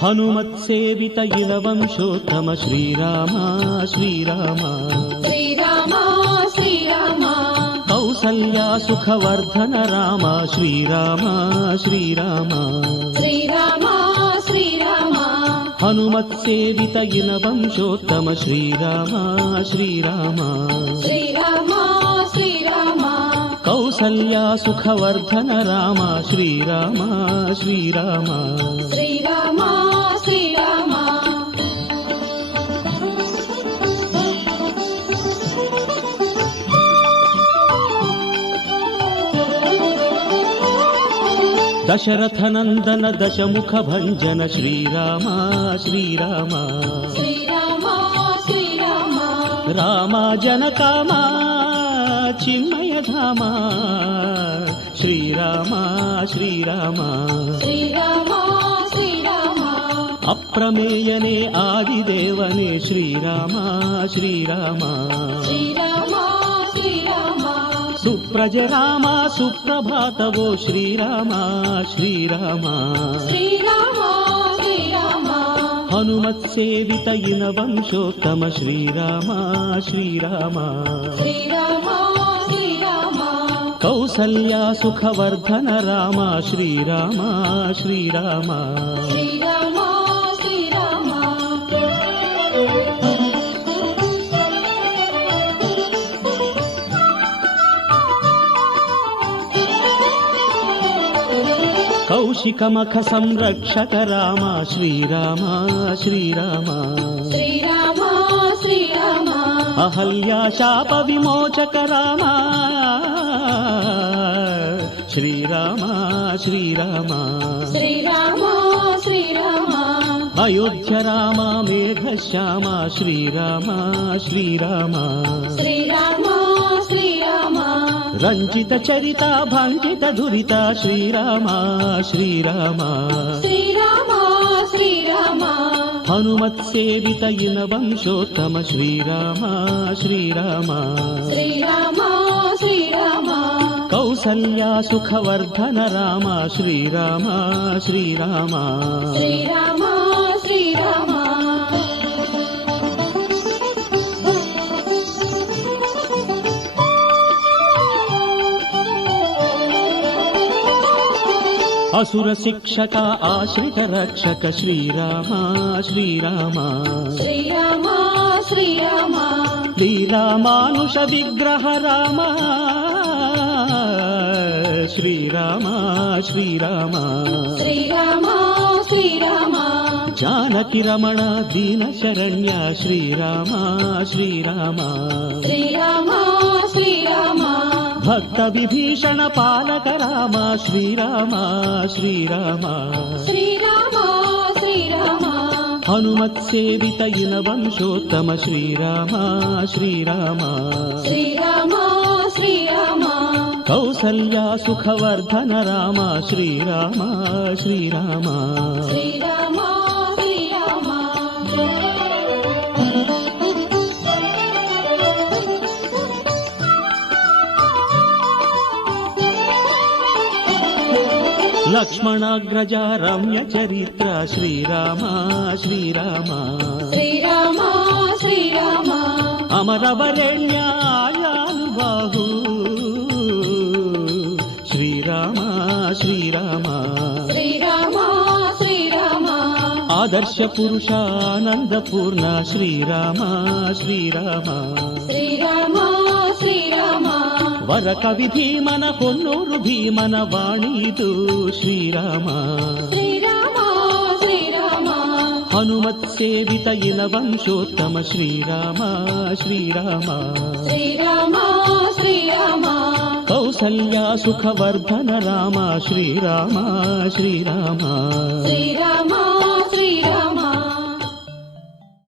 హనుమత్సేవిత ఇలవంశోత్తమ శ్రీరామ శ్రీరామ శ్రీరామ శ్రీరామ కౌసల్యా సుఖవర్ధన రామ శ్రీరామ శ్రీరామ శ్రీరామ శ్రీరామ హనుమత్సేవిత ఇలవంశోత్తమ శ్రీరామ శ్రీరామ శ్రీరామ శ్రీరామ కౌసల్యా సుఖవర్ధన రామ శ్రీరామ శ్రీరామ శ్రీరామ శ్రీరామ దశరథనందన దశముఖ భంజన శ్రీరామ శ్రీరామ శ్రీరామ శ్రీరామ రామ జనకామ చిన్మయధామ శ్రీరామ శ్రీరామ శ్రీరామ శ్రీరామ అప్రమేయనే ఆదిదేవనే శ్రీరామ శ్రీరామ శ్రీరామ శ్రీరామ సుప్రజ రామ సుప్రభాతవో శ్రీరామ శ్రీరామ శ్రీరామ శ్రీరామ హనుమత్సేవిత ఇలవంశోత్తమ శ్రీరామ శ్రీరామ శ్రీరామ శ్రీరామ కౌసల్యా సుఖవర్ధన రామ శ్రీరామ శ్రీరామ శ్రీరామ శ్రీరామ కౌశికమఖ సంరక్షక రామ శ్రీరామ శ్రీరామ శ్రీరామ శ్రీరామ అహల్యా శాప విమోచక రామ శ్రీరామ శ్రీరామ శ్రీరామ శ్రీరామ అయోధ్య రామ మేఘశ్యామ శ్రీరామ శ్రీరామ శ్రీరామ శ్రీరామ రంజిత చరిత భంజిత దురిత శ్రీరామ శ్రీరామ శ్రీరామ శ్రీరామ హనుమత్సేవిత ఇలవంశోత్తమ శ్రీరామ శ్రీరామ శ్రీరామ శ్రీరామ కౌసల్యా సుఖవర్ధన రామ శ్రీరామ శ్రీరామ శ్రీరామ శ్రీరామ అసుర శిక్షక ఆశ్రిత రక్షక శ్రీరామ శ్రీరామ శ్రీరామ శ్రీరామ లీలా మానుష విగ్రహ రామ శ్రీరామ శ్రీరామ శ్రీరామ శ్రీరామ జానకి రమణ దీన శరణ్య శ్రీరామ శ్రీరామ శ్రీరామ శ్రీరామ భక్త విభీషణ పాలక రామ శ్రీరామ శ్రీరామ శ్రీరామ శ్రీరామ హనుమత్సేవిత ఇలవంశోత్తమ శ్రీరామ శ్రీరామ శ్రీరామ శ్రీరామ కౌసల్యా సుఖవర్ధన రామ శ్రీరామ శ్రీరామ శ్రీరామ శ్రీరామ లక్ష్మణాగ్రజ రమ్య చరిత్ర శ్రీరామ శ్రీరామ శ్రీరామ శ్రీరామ అమరవరేణ్యాయానుబాహు శ్రీరామ శ్రీరామ శ్రీరామ శ్రీరామ ఆదర్శ పురుషానందపూర్ణ శ్రీరామ శ్రీరామ శ్రీరామ శ్రీరామ వర కవి భీమన కొన్నూరు భీమన వాణీదు శ్రీరామ శ్రీరామ శ్రీరామ హనుమత్సేవిత ఇలవంశోత్తమ శ్రీరామ శ్రీరామ శ్రీరామ శ్రీరామ కౌసల్యా సుఖవర్ధన రామ శ్రీరామ శ్రీరామ శ్రీరామ